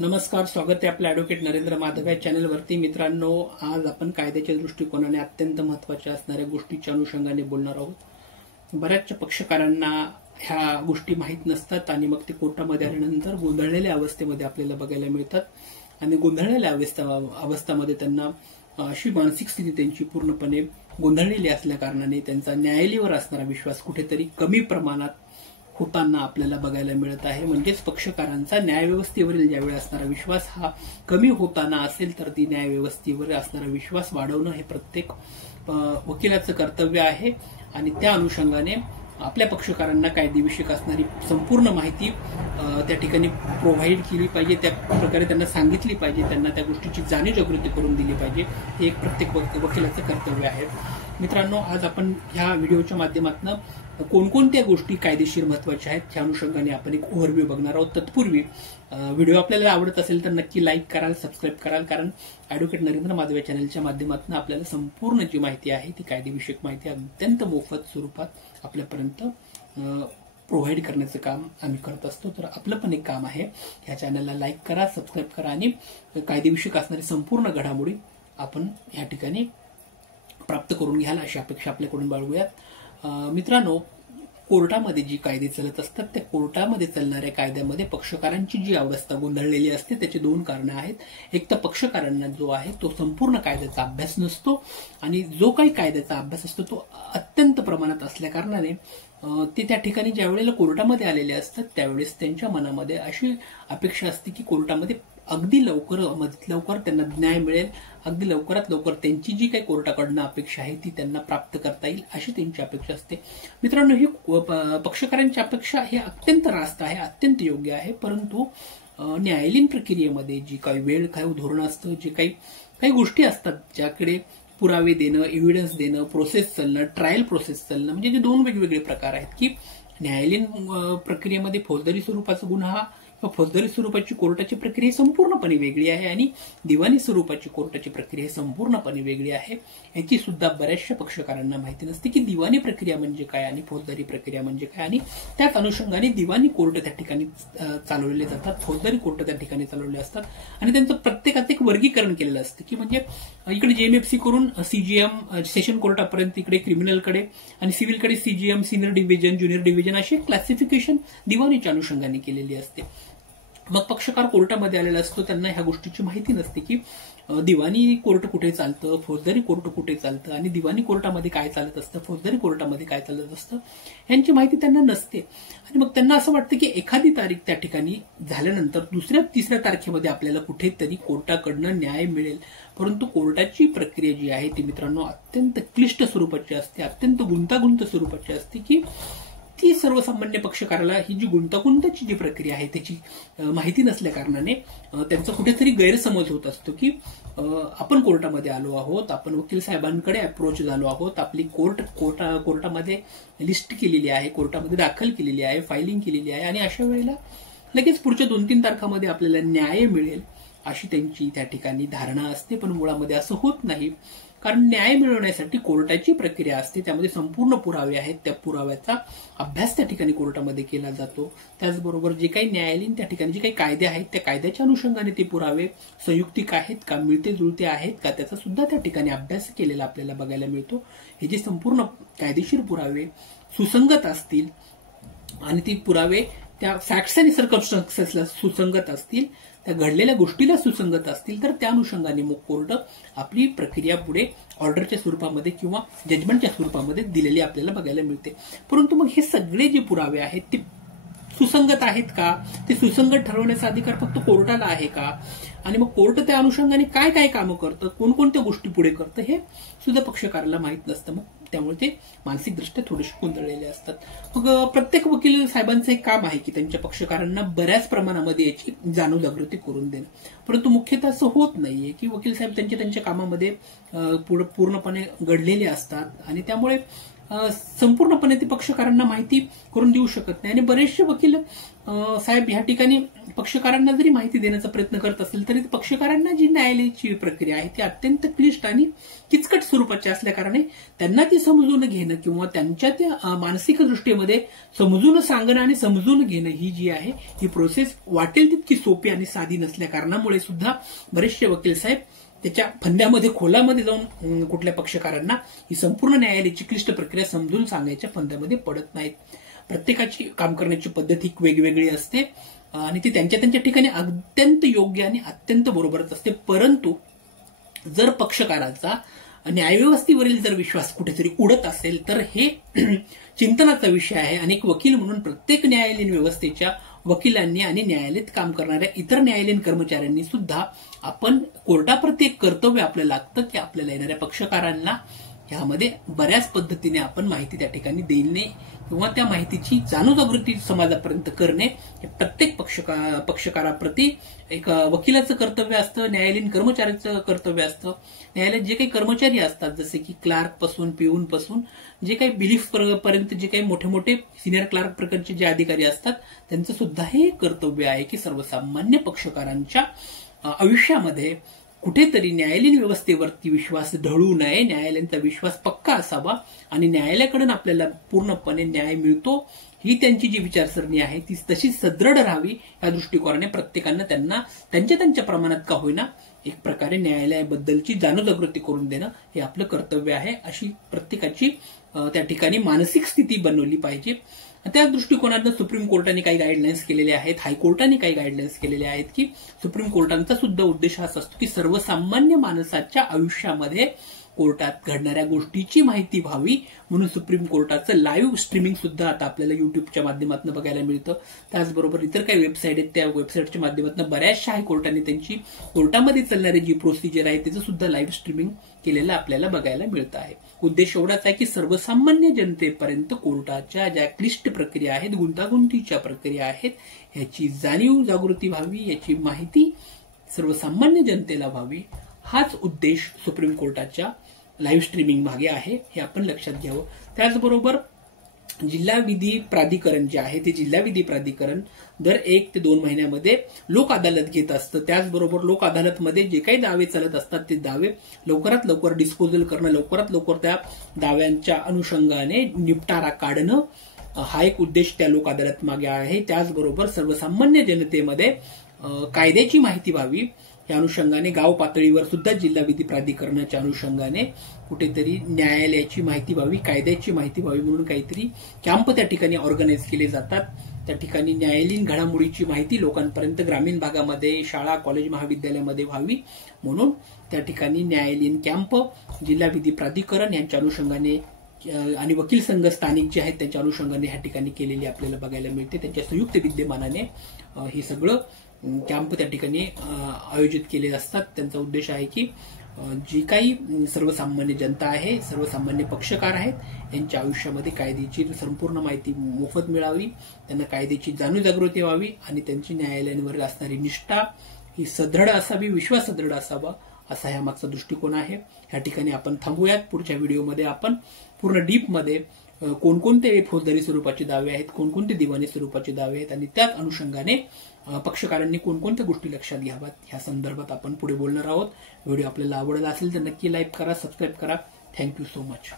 नमस्कार, स्वागत आहे आपल्या ॲडव्होकेट नरेंद्र माधव या चॅनलवरती. मित्रांनो, आज आपण कायद्याच्या दृष्टिकोनाने अत्यंत महत्त्वाच्या असणाऱ्या गोष्टीच्या अनुषंगाने बोलणार आहोत. बऱ्याचशा पक्षकारांना ह्या गोष्टी माहीत नसतात आणि मग ते कोर्टामध्ये आल्यानंतर गोंधळलेल्या अवस्थेमध्ये आपल्याला बघायला मिळतात. आणि गोंधळलेल्या अवस्थेमध्ये त्यांना अशी मानसिक स्थिती त्यांची पूर्णपणे गोंधळलेली असल्या कारणाने त्यांचा न्यायालयावर असणारा विश्वास कुठेतरी कमी प्रमाणात होताना आपल्याला बघायला मिळत आहे. म्हणजेच पक्षकारांचा न्यायव्यवस्थेवरील ज्यावेळी असणारा विश्वास हा कमी होताना असेल तर ती न्यायव्यवस्थेवर असणारा विश्वास वाढवणं हे प्रत्येक वकिलाचं कर्तव्य आहे. आणि त्या अनुषंगाने आपल्या पक्षकारांना कायदेविषयक असणारी संपूर्ण माहिती त्या ठिकाणी प्रोव्हाइड केली पाहिजे, त्या प्रकारे त्यांना सांगितली पाहिजे, त्यांना त्या गोष्टीची जाणीव-जागृती करून दिली पाहिजे. हे एक प्रत्येक वकिलाचं कर्तव्य आहे. मित्रांनो, आज आपण ह्या व्हिडिओच्या माध्यमातून कोणकोणत्या गोष्टी कायदेशीर महत्वाच्या आहेत ह्या अनुषंगाने आपण एक ओव्हरव्ह्यू बघणार आहोत. तत्पूर्वी व्हिडिओ आपल्याला आवडत असेल तर नक्की लाईक कराल, सबस्क्राईब कराल, कारण ॲडव्होकेट नरेंद्र माधव या चॅनलच्या माध्यमातून आपल्याला संपूर्ण जी माहिती आहे ती कायदेविषयक माहिती अत्यंत मोफत स्वरूपात आपल्यापर्यंत प्रोव्हाइड करण्याचं काम आम्ही करत असतो. तर आपलं पण एक काम आहे, ह्या चॅनलला लाईक करा, सबस्क्राईब करा आणि कायदेविषयक असणारी संपूर्ण घडामोडी आपण या ठिकाणी प्राप्त करून घ्याल अशी अपेक्षा आपल्याकडून बाळगूयात. मित्रांनो, कोर्टामध्ये जी कायदे चालत असतात त्या कोर्टामध्ये चालणाऱ्या कायद्यामध्ये पक्षकारांची जी अवस्था गोंधळलेली असते त्याची दोन कारणं आहेत. एक तर पक्षकारांना जो आहे तो संपूर्ण कायद्याचा अभ्यास नसतो आणि जो काही कायद्याचा अभ्यास असतो तो अत्यंत प्रमाणात असल्या कारणाने ते त्या ठिकाणी ज्या वेळेला कोर्टामध्ये आलेले असतात त्यावेळेस त्यांच्या मनामध्ये अशी अपेक्षा असते की कोर्टामध्ये अगदी लवकर त्यांना न्याय मिळेल, अगदी लवकरात लवकर त्यांची जी काही कोर्टाकडनं अपेक्षा आहे ती त्यांना प्राप्त करता येईल अशी त्यांची अपेक्षा असते. मित्रांनो, ही पक्षकारांची अपेक्षा हे अत्यंत रास्त आहे, अत्यंत योग्य आहे. परंतु न्यायालयीन प्रक्रियेमध्ये जी काही वेळ, काही धोरण असतं, जे काही गोष्टी असतात ज्याकडे पुरावे देणं, एव्हिडन्स देणं, प्रोसेस चालणं, ट्रायल प्रोसेस चालणं, म्हणजे जे दोन वेगवेगळे प्रकार आहेत की न्यायालयीन प्रक्रियेमध्ये फौजदारी स्वरूपाचा गुन्हा फौजदारी स्वरूपाची कोर्टाची प्रक्रिया संपूर्णपणे वेगळी आहे आणि दिवाणी स्वरूपाची कोर्टाची प्रक्रिया संपूर्णपणे वेगळी आहे. याची सुद्धा बऱ्याचशा पक्षकारांना माहिती नसते की दिवाणी प्रक्रिया म्हणजे काय आणि फौजदारी प्रक्रिया म्हणजे काय. आणि त्याच अनुषंगाने दिवाणी कोर्ट त्या ठिकाणी चालवले जातात, फौजदारी कोर्ट त्या ठिकाणी चालवले असतात आणि त्यांचं प्रत्येकाचं एक वर्गीकरण केलेलं असतं की म्हणजे इकडे जेएमएफसी करून सीजीएम सेशन कोर्टापर्यंत, इकडे क्रिमिनलकडे आणि सिव्हिलकडे CGM, senior division, junior division अशी क्लासिफिकेशन दिवाणीच्या अनुषंगाने केलेली असते. मग पक्षकार कोर्टामध्ये आलेला असतो, त्यांना ह्या गोष्टीची माहिती नसते की दिवाणी कोर्ट कुठे चालतं, फौजदारी कोर्ट कुठे चालतं आणि दिवाणी कोर्टामध्ये काय चालत असतं, फौजदारी कोर्टामध्ये काय चालत असतं यांची माहिती त्यांना नसते. आणि मग त्यांना असं वाटतं की एखादी तारीख त्या ठिकाणी झाल्यानंतर दुसऱ्या तिसऱ्या तारखेमध्ये आपल्याला कुठेतरी कोर्टाकडनं न्याय मिळेल. परंतु कोर्टाची प्रक्रिया जी आहे ती मित्रांनो अत्यंत क्लिष्ट स्वरूपाची असते, अत्यंत गुंतागुंत स्वरूपाची असते की ती सर्वसामान्य पक्षकाराला ही जी गुंतागुंताची जी प्रक्रिया आहे त्याची माहिती नसल्या कारणाने त्यांचा कुठेतरी गैरसमज होत असतो की आपण कोर्टामध्ये आलो आहोत, आपण वकील साहेबांकडे अप्रोच झालो आहोत, आपली कोर्टामध्ये लिस्ट केलेली आहे, कोर्टामध्ये दाखल केलेली आहे, फायलिंग केलेली आहे आणि अशा वेळेला लगेच पुढच्या 2-3 तारखांमध्ये आपल्याला न्याय मिळेल अशी त्यांची त्या ठिकाणी धारणा असते. पण मुळामध्ये असं होत नाही, कारण न्याय मिळवण्यासाठी कोर्टाची प्रक्रिया असते, त्यामध्ये संपूर्ण पुरावे आहेत, त्या पुराव्याचा अभ्यास त्या ठिकाणी कोर्टामध्ये केला जातो. त्याचबरोबर जे काही न्यायालयीन त्या ठिकाणी जे काही कायदे आहेत त्या कायद्याच्या अनुषंगाने ते पुरावे संयुक्तिक आहेत का, मिळते जुळते आहेत का, त्याचा सुद्धा त्या ठिकाणी अभ्यास केलेला आपल्याला बघायला मिळतो. हे जे संपूर्ण कायदेशीर पुरावे सुसंगत असतील आणि ती पुरावे त्या फॅक्ट्स आणि सर्कमस्टन्सेसला सुसंगत असतील, त्या घडलेल्या गोष्टीला सुसंगत असतील तर त्या अनुषंगाने मग कोर्ट आपली प्रक्रिया पुढे ऑर्डरच्या स्वरूपामध्ये किंवा जजमेंटच्या स्वरूपामध्ये दिलेली आपल्याला बघायला मिळते. परंतु मग हे सगळे जे पुरावे आहेत ते सुसंगत आहेत का, ते सुसंगत ठरवण्याचा अधिकार फक्त कोर्टाला आहे का, आणि मग कोर्ट त्या अनुषंगाने काय काय कामं करतं, कोणकोणत्या गोष्टी पुढे करतं हे सुद्धा पक्षकाराला माहीत नसतं. मग त्यामुळे ते मानसिकदृष्ट्या थोडेसे गोंधळलेले असतात. मग प्रत्येक वकील साहेबांचं एक काम आहे की त्यांच्या पक्षकारांना बऱ्याच प्रमाणामध्ये याची जाणीव-जागृती करून देणं. परंतु मुख्यतः असं होत नाहीये की वकील साहेब त्यांच्या कामामध्ये पूर्णपणे गडलेले असतात आणि त्यामुळे संपूर्णपणे ते पक्षकारांना माहिती करून देऊ शकत नाही. आणि बरेचसे वकील साहेब ह्या ठिकाणी पक्षकारांना जरी माहिती देण्याचा प्रयत्न करत असेल तरी पक्षकारांना जी न्यायालयाची प्रक्रिया आहे ती अत्यंत क्लिष्ट आणि किचकट स्वरूपाची असल्याकारणे त्यांना ती समजून घेणं किंवा त्यांच्या त्या मानसिक दृष्टीमध्ये समजून सांगणं आणि समजून घेणं ही जी आहे ही प्रोसेस वाटेल तितकी सोपी आणि साधी नसल्या कारणामुळे सुद्धा बरेचसे वकील साहेब त्याच्या फंद्यामध्ये खोलामध्ये जाऊन कुठल्या पक्षकारांना ही संपूर्ण न्यायालयाची क्लिष्ट प्रक्रिया समजून सांगायच्या फंद्यामध्ये पडत नाहीत. प्रत्येकाची काम करण्याची पद्धत ही वेगवेगळी असते आणि ती त्यांच्या त्यांच्या ठिकाणी अत्यंत योग्य आणि अत्यंत बरोबरच असते. परंतु जर पक्षकाराचा न्यायव्यवस्थेवरील जर विश्वास कुठेतरी उडत असेल तर हे चिंतनाचा विषय आहे. आणि एक वकील म्हणून प्रत्येक न्यायालयीन व्यवस्थेच्या वकिलांनी आणि न्यायालयात काम करणाऱ्या इतर न्यायालयीन कर्मचाऱ्यांनी सुद्धा आपण कोर्टाप्रती एक कर्तव्य आपलं लागतं की आपल्याला येणाऱ्या पक्षकारांना ह्यामध्ये बऱ्याच पद्धतीने आपण माहिती त्या ठिकाणी देणे किंवा त्या माहितीची जाणीवजागृती समाजापर्यंत करणे हे प्रत्येक पक्षकाराप्रती एक वकिलाचं कर्तव्य असतं, न्यायालयीन कर्मचाऱ्याचं कर्तव्य असतं. न्यायालयात जे काही कर्मचारी असतात जसे की क्लार्क पासून पिऊन पासून जे काही बिलीफ पर्यंत जे काही मोठे मोठे सिनियर क्लार्क प्रकारचे जे अधिकारी असतात त्यांचं सुद्धा हे कर्तव्य आहे की सर्वसामान्य पक्षकारांच्या आयुष्यामध्ये कुठेतरी न्यायालयीन व्यवस्थेवरती विश्वास ढळू नये, न्यायालयांचा विश्वास पक्का असावा आणि न्यायालयाकडून आपल्याला पूर्णपणे न्याय मिळतो ही त्यांची जी विचारसरणी आहे ती तशी सदृढ राहावी या दृष्टिकोनाने प्रत्येकानं त्यांना त्यांच्या त्यांच्या प्रमाणात का होईना एक प्रकारे न्यायालयाबद्दलची जाणीवजागृती करून देणं हे आपलं कर्तव्य आहे. अशी प्रत्येकाची त्या ठिकाणी मानसिक स्थिती बनवली पाहिजे. त्या दृष्टिकोनातून सुप्रीम कोर्टाने काही गाईडलाईन्स केलेले आहेत, हायकोर्टाने काही गाईडलाईन्स केलेले आहेत की सुप्रीम कोर्टांचा सुद्धा उद्देश हाच असतो की सर्वसामान्य माणसाच्या आयुष्यामध्ये कोर्टात घडणाऱ्या गोष्टीची माहिती व्हावी म्हणून सुप्रीम कोर्टाचं लाईव्ह स्ट्रीमिंग सुद्धा आता आपल्याला युट्यूबच्या माध्यमातून बघायला मिळतं. त्याचबरोबर इतर काही वेबसाईट आहेत त्या वेबसाईटच्या माध्यमातून बऱ्याचशा हायकोर्टाने त्यांची कोर्टामध्ये चालणारी जी प्रोसिजर आहे त्याचं सुद्धा लाईव्ह स्ट्रीमिंग केलेलं आपल्याला बघायला मिळतं आहे. उद्देश एवढाच आहे की सर्वसामान्य जनतेपर्यंत कोर्टाच्या ज्या क्लिष्ट प्रक्रिया आहेत, गुंतागुंतीच्या प्रक्रिया आहेत याची जाणीव जागृती व्हावी, याची माहिती सर्वसामान्य जनतेला व्हावी हाच उद्देश सुप्रीम कोर्टाच्या लाईव्ह स्ट्रीमिंग मागे आहे हे आपण लक्षात घ्यावं. त्याचबरोबर जिल्हा विधी प्राधिकरण जे आहे ते जिल्हा विधी प्राधिकरण दर 1 ते 2 महिन्यामध्ये लोक अदालत घेत असतं. त्याचबरोबर लोक अदालतमध्ये जे काही दावे चालत असतात ते दावे लवकरात लवकर डिस्पोजल करणं, लवकरात लवकर त्या दाव्यांच्या अनुषंगाने निपटारा काढणं हा एक उद्देश त्या लोक अदालत मागे आहे. त्याचबरोबर सर्वसामान्य जनतेमध्ये कायद्याची माहिती व्हावी या अनुषंगाने गाव पातळीवर सुद्धा जिल्हा विधी प्राधिकरणाच्या अनुषंगाने कुठेतरी न्यायालयाची माहिती व्हावी, कायद्याची माहिती व्हावी म्हणून काहीतरी कॅम्प त्या ठिकाणी ऑर्गनाईज केले जातात. त्या ठिकाणी न्यायालयीन घडामोडीची माहिती लोकांपर्यंत ग्रामीण भागामध्ये शाळा कॉलेज महाविद्यालयामध्ये व्हावी म्हणून त्या ठिकाणी न्यायालयीन कॅम्प जिल्हा विधी प्राधिकरण यांच्या अनुषंगाने आणि वकील संघ स्थानिक जे आहेत त्यांच्या अनुषंगाने ह्या ठिकाणी केलेली आपल्याला बघायला मिळते. त्यांच्या संयुक्त विद्यमानाने हे सगळं कॅम्प त्या ठिकाणी आयोजित केले असतात. त्यांचा उद्देश आहे की जी काही सर्वसामान्य जनता आहे, सर्वसामान्य पक्षकार आहेत यांच्या आयुष्यामध्ये कायद्याची संपूर्ण माहिती मोफत मिळावी, त्यांना कायद्याची जाणीव-जागृती व्हावी आणि त्यांची न्यायालयांवर असणारी निष्ठा ही सदृढ असावी, विश्वास सदृढ असावा असा ह्या मागचा दृष्टिकोन आहे. ह्या ठिकाणी आपण थांबूयात. पुढच्या व्हिडिओमध्ये आपण पूर्ण डीपमध्ये कोणकोणते फौजदारी स्वरूपाचे दावे आहेत, कोणकोणते दिवाणी स्वरूपाचे दावे आहेत आणि त्याच अनुषंगाने पक्षकारांनी कोणकोणत्या गोष्टी लक्षात घ्याव्यात ह्या संदर्भात आपण पुढे बोलणार आहोत. व्हिडिओ आपल्याला आवडला असेल तर नक्की लाईक करा, सबस्क्राईब करा. Thank you so much.